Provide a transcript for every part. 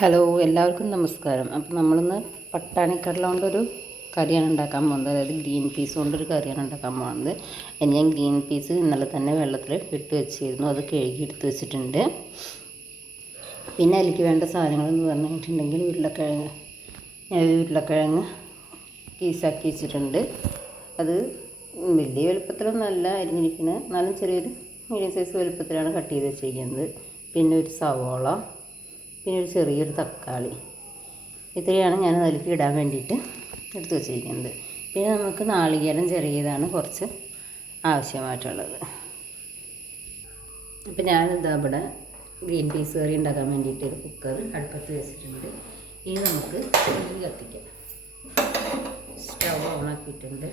Hello എല്ലാവർക്കും നമസ്കാരം. അപ്പം നമ്മളിന്ന് പട്ടാണിക്കടല കൊണ്ടൊരു കറിയാണ് ഉണ്ടാക്കാൻ പോകുന്നത്. അതായത് ഗ്രീൻ പീസ് കൊണ്ടൊരു കറിയാണ് ഉണ്ടാക്കാൻ പോകുന്നത്. ഞാൻ ഗ്രീൻ പീസ് ഇന്നലെ തന്നെ വെള്ളത്തിൽ ഇട്ട് വെച്ചിരുന്നു. അത് കഴുകി എടുത്ത് വെച്ചിട്ടുണ്ട്. പിന്നെ അതിലേക്ക് വേണ്ട സാധനങ്ങളെന്ന് പറഞ്ഞിട്ടുണ്ടെങ്കിൽ ഉരുളക്കിഴങ്ങ്. ഞാൻ ഉരുളക്കിഴങ്ങ് പീസാക്കി വെച്ചിട്ടുണ്ട്. അത് വലിയ വലുപ്പത്തിലൊന്നും അല്ല അരിഞ്ഞിരിക്കുന്നത് എന്നാലും ചെറിയൊരു മീഡിയം സൈസ് വലുപ്പത്തിലാണ് കട്ട് ചെയ്ത് വെച്ചിരിക്കുന്നത്. പിന്നെ ഒരു സവോള പിന്നെ ഒരു ചെറിയൊരു തക്കാളി. ഇത്രയാണ് ഞാൻ അതിലേക്ക് ഇടാൻ വേണ്ടിയിട്ട് എടുത്തു വച്ചിരിക്കുന്നത്. പിന്നെ നമുക്ക് നാളികേരം ചെറിയതാണ് കുറച്ച് ആവശ്യമായിട്ടുള്ളത്. അപ്പം ഞാനിതാ ഇവിടെ ഗ്രീൻ പീസ് കറി ഉണ്ടാക്കാൻ വേണ്ടിയിട്ട് ഒരു കുക്കർ അടുപ്പത്ത് വെച്ചിട്ടുണ്ട്. ഇനി നമുക്ക് തീ കത്തിക്കാം. സ്റ്റൗ ഓൺ ആക്കിയിട്ടുണ്ട്.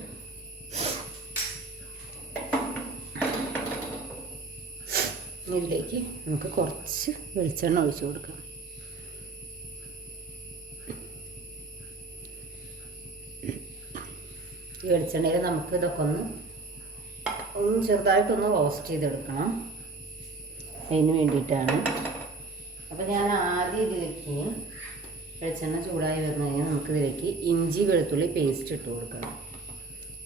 ഇതിലേക്ക് നമുക്ക് കുറച്ച് വെളിച്ചെണ്ണ ഒഴിച്ചു കൊടുക്കാം. ഈ വെളിച്ചെണ്ണയിൽ നമുക്ക് ഇതൊക്കെ ഒന്ന് ഒന്ന് ചെറുതായിട്ടൊന്ന് റോസ്റ്റ് ചെയ്തെടുക്കണം. അതിന് വേണ്ടിയിട്ടാണ്. അപ്പോൾ ഞാൻ ആദ്യം ഇതിലേക്ക് വെളിച്ചെണ്ണ ചൂടായി വന്നു കഴിഞ്ഞാൽ നമുക്ക് ഇതിലേക്ക് ഇഞ്ചി വെളുത്തുള്ളി പേസ്റ്റ് ഇട്ട് കൊടുക്കണം.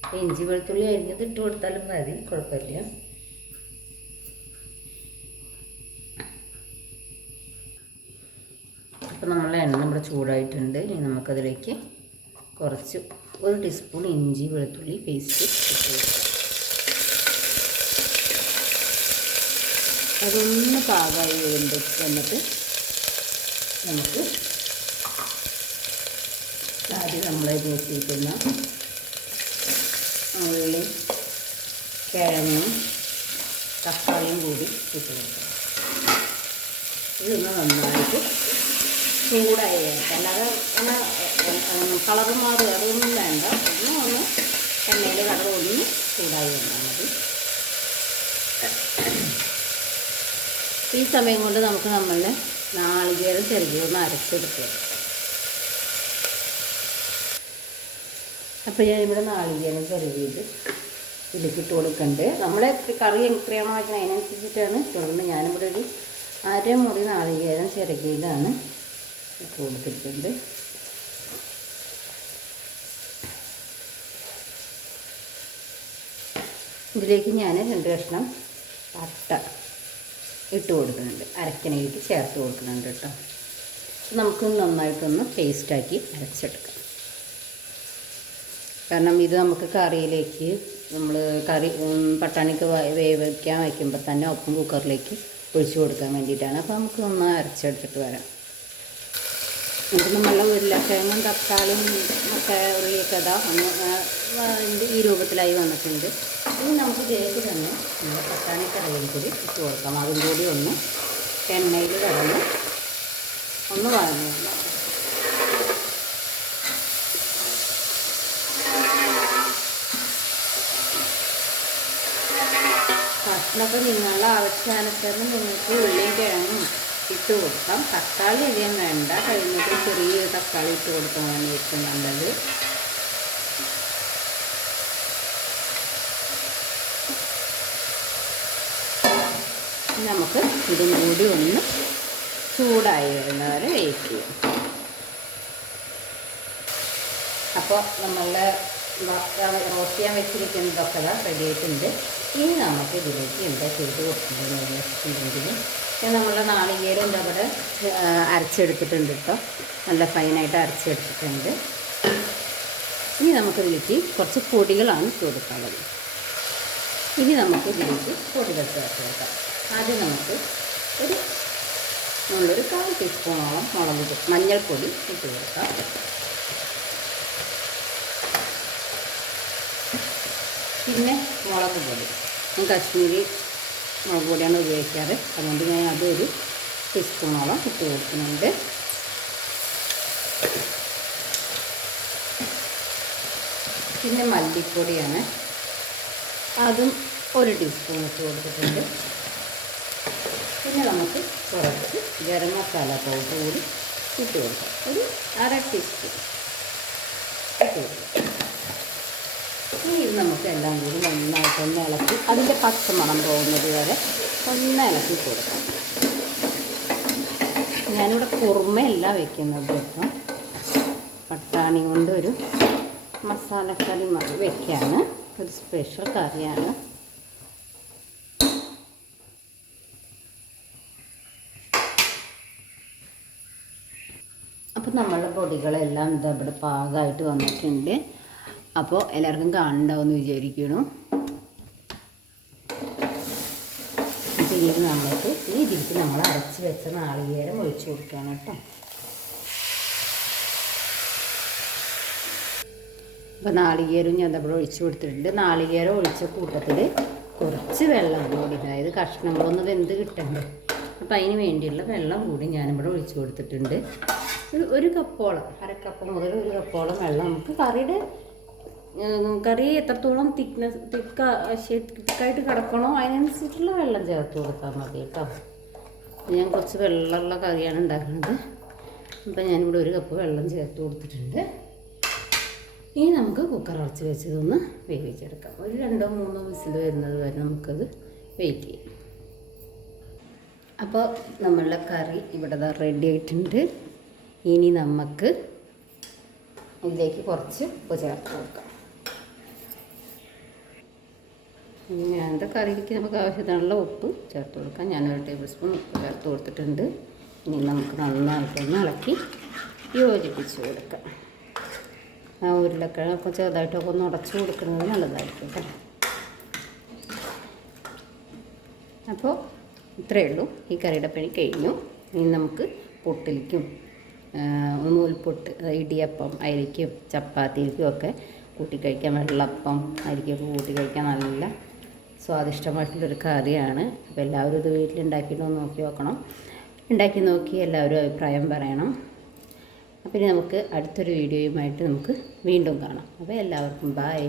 അപ്പോൾ ഇഞ്ചി വെളുത്തുള്ളി അരിഞ്ഞത് ഇട്ട് കൊടുത്താലും മതി കുഴപ്പമില്ല. അപ്പോൾ നമ്മളെ എണ്ണ ഇവിടെ ചൂടായിട്ടുണ്ട്. ഇനി നമുക്കതിലേക്ക് കുറച്ച് ഒരു ടീസ്പൂൺ ഇഞ്ചി വെളുത്തുള്ളി പേസ്റ്റ് അതൊന്ന് പാകമായി വരുമ്പോൾ വന്നിട്ട് നമുക്ക് ആദ്യം നമ്മളെ നോക്കിയിരിക്കുന്ന ഉള്ളി കിഴങ്ങും തക്കാളിയും കൂടി ഇട്ട് ഇതൊന്ന് നന്നായിട്ട് ചൂടായി വരട്ടെ അല്ലാതെ ഒന്ന് മാറുക അതൊന്നും വേണ്ട. ഒന്ന് ഒന്ന് എണ്ണയിൽ കളർ ഒന്ന് ചൂടായി വന്നാൽ മതി. ഈ സമയം കൊണ്ട് നമുക്ക് നമ്മളുടെ നാളികേരം ചെറുകിയ ഒന്ന് അരച്ചെടുക്കുക അപ്പോൾ ഞാൻ ഇവിടെ നാളികേരം ചെറുകിയത് ഇതിലേക്ക് ഇട്ട് കൊടുക്കണ്ട്. നമ്മളെ കറി എത്രയാണോ വയ്ക്കുന്നത് അതിനനുസരിച്ചിട്ടാണ്. തുടർന്ന് ഞാനിവിടെ ഒരു അരമുറി നാളികേരം ചിരകിയിലാണ് ഇട്ട് കൊടുത്തിട്ടുണ്ട് ഇതിലേക്ക് ഞാൻ രണ്ട് കഷ്ണം പട്ട ഇട്ട് കൊടുക്കുന്നുണ്ട്. അരക്കണയിലേക്ക് ചേർത്ത് കൊടുക്കുന്നുണ്ട് കേട്ടോ. നമുക്ക് നന്നായിട്ടൊന്ന് പേസ്റ്റാക്കി അരച്ചെടുക്കാം. കാരണം ഇത് നമുക്ക് കറിയിലേക്ക് നമ്മൾ കറി പട്ടാണിക്ക് വേവിക്കാൻ വയ്ക്കുമ്പോൾ തന്നെ ഒപ്പം കുക്കറിലേക്ക് ഒഴിച്ചു കൊടുക്കാൻ വേണ്ടിയിട്ടാണ്. അപ്പോൾ നമുക്ക് ഒന്ന് അരച്ചെടുത്തിട്ട് വരാം. ഇത് വരില്ല. കിഴങ്ങും തക്കാളിയും ഒക്കെ ഉള്ളിയൊക്കെ ഇതാ ഒന്ന് ഈ രൂപത്തിലായി വന്നിട്ടുണ്ട്. ഇനി നമുക്ക് കേക്ക് തന്നെ നമ്മുടെ പട്ടാണി കറിയിൽ കൂടി ഇട്ട് കൊടുക്കാം. അതും കൂടി ഒന്ന് എണ്ണയിൽ കടന്ന് ഒന്ന് വാങ്ങി ഭക്ഷണമൊക്കെ നിങ്ങളുടെ ആവശ്യാനുസരണം നിങ്ങൾക്ക് ഉള്ളിയും കിഴങ്ങും ഇട്ട് കൊടുക്കാം. തക്കാളി അധികം വേണ്ട. കഴിഞ്ഞിട്ട് ചെറിയ തക്കാളി ഇട്ട് കൊടുക്കുന്നതാണ് ഏറ്റവും നല്ലത്. നമുക്ക് ഇതും കൂടി ഒന്ന് ചൂടായി വരുന്നവരെ വെയിറ്റ് ചെയ്യാം. അപ്പോൾ നമ്മളുടെ റോസ്റ്റ് ചെയ്യാൻ വെച്ചിരിക്കുന്നതൊക്കെ റെഡിയായിട്ടുണ്ട് ഇനി നമുക്ക് ഇതിലേക്ക് എന്താ ചെയ്ത് കൊടുക്കേണ്ടതെന്ന് വെച്ചിട്ടുണ്ടെങ്കിൽ നമ്മളുടെ നാളികേരം എന്താ ഇവിടെ അരച്ചെടുത്തിട്ടുണ്ട് കേട്ടോ നല്ല ഫൈനായിട്ട് അരച്ചെടുത്തിട്ടുണ്ട്. ഇനി നമുക്ക് ഇതിലേക്ക് കുറച്ച് പൊടികളാണ് ചോദിക്കാനുള്ളത് ഇനി നമുക്ക് ഇതിലേക്ക് പൊടികൾ ചേർത്ത് ആദ്യം നമുക്ക് ഒരു നമ്മളൊരു കാൽ ടീസ്പൂണോളം മുളക് പൊടി മഞ്ഞൾപ്പൊടി ഇട്ട് കൊടുക്കാം. പിന്നെ മുളക് പൊടി. കാശ്മീരി മുളക് പൊടിയാണ് ഉപയോഗിക്കാറ്. അതുകൊണ്ട് ഞാൻ അതൊരു ടീസ്പൂണോളം ഇട്ട് കൊടുക്കുന്നുണ്ട്. പിന്നെ മല്ലിപ്പൊടിയാണ്. അതും ഒരു ടീസ്പൂൺ ഇട്ട് കൊടുത്തിട്ടുണ്ട്. പിന്നെ നമുക്ക് കുറച്ച് ഗരം മസാല പൗഡർ കൂടി ഇട്ട് കൊടുക്കാം. ഒരു അര ടീസ്പൂൺ ഇട്ട് കൊടുക്കാം. ഇനി ഇത് നമുക്ക് എല്ലാം കൂടി നന്നായിട്ടൊന്ന് ഇളക്കി അതിന്റെ പച്ചമണം പോകുന്നത് വരെ ഒന്ന് ഇളക്കി കൊടുക്കാം. ഞാനിവിടെ കുറുമയല്ല വെക്കുന്നത് കേട്ടോ. പട്ടാണി കൊണ്ട് ഒരു മസാലക്കറി മതി വെക്കാണ്. ഒരു സ്പെഷ്യൽ കറിയാണ്. അപ്പോൾ നമ്മളുടെ പൊടികളെല്ലാം ഇതാ പാകമായിട്ട് വന്നിട്ടുണ്ട്. അപ്പോൾ എല്ലാവർക്കും കാണണ്ടാവുമെന്ന് വിചാരിക്കുന്നു അപ്പോൾ ഇതിൽ നമ്മൾക്ക് ഈ രീതിക്ക് നമ്മൾ അരച്ച് വെച്ച നാളികേരം ഒഴിച്ചു കൊടുക്കണം കേട്ടോ. അപ്പോൾ നാളികേരം ഞാൻ നമ്മൾ ഒഴിച്ച് കൊടുത്തിട്ടുണ്ട്. നാളികേരം ഒഴിച്ച കൂട്ടത്തിൽ കുറച്ച് വെള്ളം കൂടി അതായത് കഷ്ണങ്ങളൊന്ന് വെന്ത് കിട്ടണ്ടേ. അപ്പോൾ അതിന് വേണ്ടിയുള്ള വെള്ളം കൂടി ഞാനിവിടെ ഒഴിച്ച് കൊടുത്തിട്ടുണ്ട്. ഒരു ഒരു കപ്പോളം അരക്കപ്പ് മുതൽ ഒരു കപ്പോളം വെള്ളം നമുക്ക് കറിയുടെ ഉം, കറി എത്രത്തോളം തിക്നെസ് തിക്ക തിക്കായിട്ട് കിടക്കണോ അതിനനുസരിച്ചുള്ള വെള്ളം ചേർത്ത് കൊടുത്താൽ മതി കേട്ടോ. ഞാൻ കുറച്ച് വെള്ളമുള്ള കറിയാണ് ഉണ്ടാക്കുന്നത്. അപ്പം ഞാനിവിടെ ഒരു കപ്പ് വെള്ളം ചേർത്ത് കൊടുത്തിട്ടുണ്ട്. ഇനി നമുക്ക് കുക്കർ അടച്ച് വെച്ചതൊന്ന് വേവിച്ചെടുക്കാം. ഒരു രണ്ടോ മൂന്നോ വിസിൽ വരുന്നത് വരെ നമുക്കത് വെയിറ്റ് ചെയ്യാം. അപ്പോൾ നമ്മളുടെ കറി ഇവിടെ റെഡി ആയിട്ടുണ്ട്. ഇനി നമുക്ക് ഇതിലേക്ക് കുറച്ച് ഉപ്പ് ചേർത്ത് കൊടുക്കാം ഇനി ഞാനെന്റെ കറിക്ക് നമുക്ക് ആവശ്യത്തിനുള്ള ഉപ്പ് ചേർത്ത് കൊടുക്കാം. ഞാനൊരു ടേബിൾ സ്പൂൺ ഉപ്പ് ചേർത്ത് കൊടുത്തിട്ടുണ്ട്. ഇനി നമുക്ക് നന്നായിട്ടൊന്ന് ഇളക്കി യോജിപ്പിച്ച് കൊടുക്കാം. ആ ഉരുളക്കിഴങ്ങൊക്കെ ചെറുതായിട്ടൊക്കെ ഒന്ന് ഉടച്ചു കൊടുക്കുന്നത് നല്ലതായിരിക്കും കേട്ടോ. അപ്പോൾ ഇത്രയേ ഉള്ളൂ. ഈ കറിയുടെ പണി കഴിഞ്ഞു. ഇനി നമുക്ക് പൊട്ടിലേക്കും നൂൽപ്പൊട്ട് ഇടിയപ്പം അരിക്കും ചപ്പാത്തിക്കും ഒക്കെ കൂട്ടി കഴിക്കാൻ വെള്ളപ്പം അരിക്കൊക്കെ കൂട്ടി കഴിക്കാൻ നല്ല സ്വാദിഷ്ടമായിട്ടുള്ളൊരു കറിയാണ്. അപ്പോൾ എല്ലാവരും ഇത് ഒന്ന് നോക്കി നോക്കണം. ഉണ്ടാക്കി നോക്കി എല്ലാവരും അഭിപ്രായം പറയണം. അപ്പം ഇനി നമുക്ക് അടുത്തൊരു വീഡിയോയുമായിട്ട് നമുക്ക് വീണ്ടും കാണാം. അപ്പോൾ എല്ലാവർക്കും ബായ്